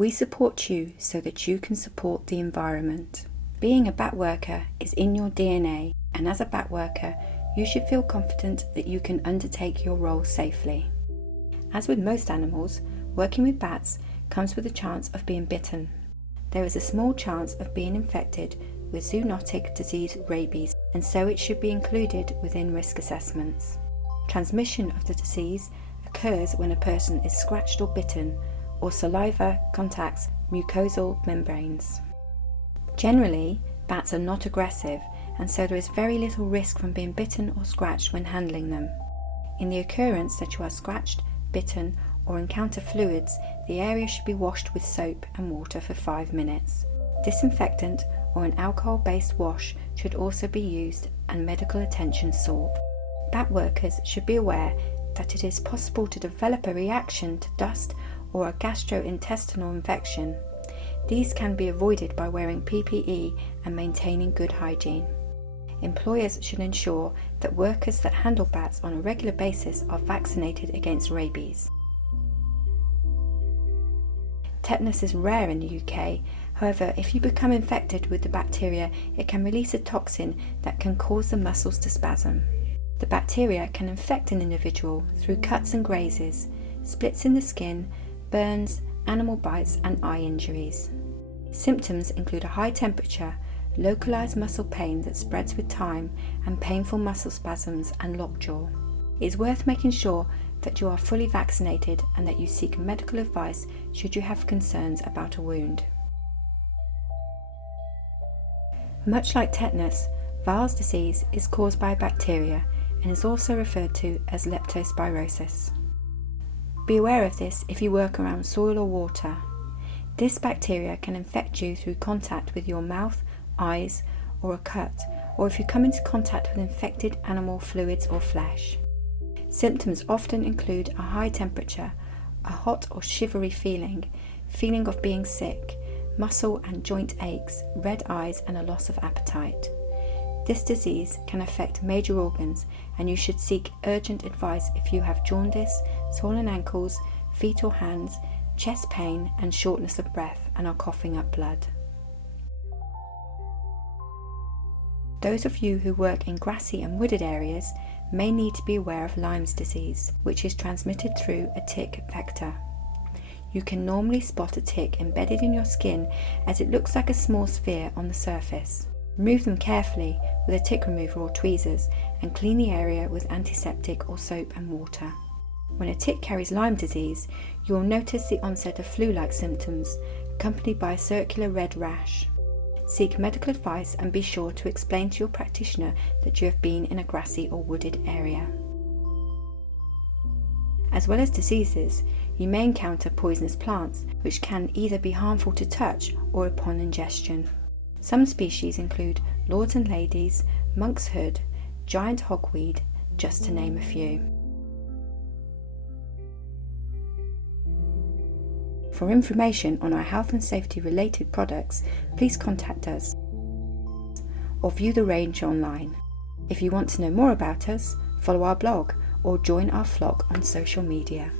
We support you so that you can support the environment. Being a bat worker is in your DNA, and as a bat worker, you should feel confident that you can undertake your role safely. As with most animals, working with bats comes with a chance of being bitten. There is a small chance of being infected with zoonotic disease rabies, and so it should be included within risk assessments. Transmission of the disease occurs when a person is scratched or bitten, or saliva contacts mucosal membranes. Generally, bats are not aggressive, and so there is very little risk from being bitten or scratched when handling them. In the occurrence that you are scratched, bitten, or encounter fluids, the area should be washed with soap and water for 5 minutes. Disinfectant or an alcohol-based wash should also be used and medical attention sought. Bat workers should be aware that it is possible to develop a reaction to dust or a gastrointestinal infection. These can be avoided by wearing PPE and maintaining good hygiene. Employers should ensure that workers that handle bats on a regular basis are vaccinated against rabies. Tetanus is rare in the UK. However, if you become infected with the bacteria, it can release a toxin that can cause the muscles to spasm. The bacteria can infect an individual through cuts and grazes, splits in the skin, burns, animal bites, and eye injuries. Symptoms include a high temperature, localized muscle pain that spreads with time, and painful muscle spasms and lockjaw. It is worth making sure that you are fully vaccinated and that you seek medical advice should you have concerns about a wound. Much like tetanus, Weil's disease is caused by a bacteria and is also referred to as leptospirosis. Be aware of this if you work around soil or water. This bacteria can infect you through contact with your mouth, eyes, or a cut, or if you come into contact with infected animal fluids or flesh. Symptoms often include a high temperature, a hot or shivery feeling of being sick, muscle and joint aches, red eyes, and a loss of appetite. This disease can affect major organs, and you should seek urgent advice if you have jaundice, swollen ankles, feet or hands, chest pain, and shortness of breath, and are coughing up blood. Those of you who work in grassy and wooded areas may need to be aware of Lyme's disease, which is transmitted through a tick vector. You can normally spot a tick embedded in your skin as it looks like a small sphere on the surface. Remove them carefully with a tick remover or tweezers and clean the area with antiseptic or soap and water. When a tick carries Lyme disease, you will notice the onset of flu-like symptoms, accompanied by a circular red rash. Seek medical advice and be sure to explain to your practitioner that you have been in a grassy or wooded area. As well as diseases, you may encounter poisonous plants, which can either be harmful to touch or upon ingestion. Some species include lords and ladies, monk's hood, giant hogweed, just to name a few. For information on our health and safety related products, please contact us or view the range online. If you want to know more about us, follow our blog or join our flock on social media.